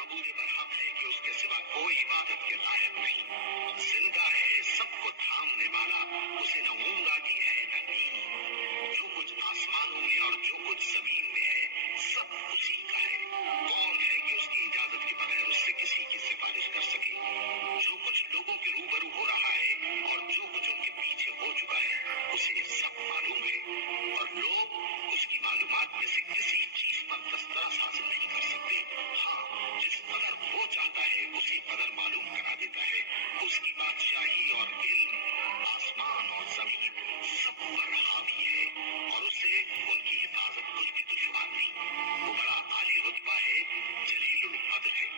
معبود برحق ہے کہ اس کے سوا کوئی عبادت کے لائق نہیں، زندہ ہے، سب کو تھامنے والا، اسے نہ اونگ آتی ہے نہ نیند، جو کچھ آسمانوں میں اور جو کچھ زمین میں ہے سب اسی کا ہے۔ کون ہے کہ اس کی اجازت کے بغیر اس سے کسی کی سفارش کر سکے؟ جو کچھ لوگوں کے روبرو ہو رہا ہے اور جو کچھ ان کے پیچھے ہو چکا ہے اسے سب معلوم ہے، اور لوگ اس کی معلومات میں سے کسی چیز پر دسترس حاصل نہیں کر سکتے۔ ہاں، جس قدر وہ چاہتا ہے اسی قدر معلوم کرا دیتا ہے۔ اس کی بادشاہی اور علم آسمان اور زمین سب پر حاوی ہے، اور اسے ان کی حفاظت کچھ بھی دشوار نہیں۔ وہ بڑا عالی رتبہ ہے، جلیل القدر ہے۔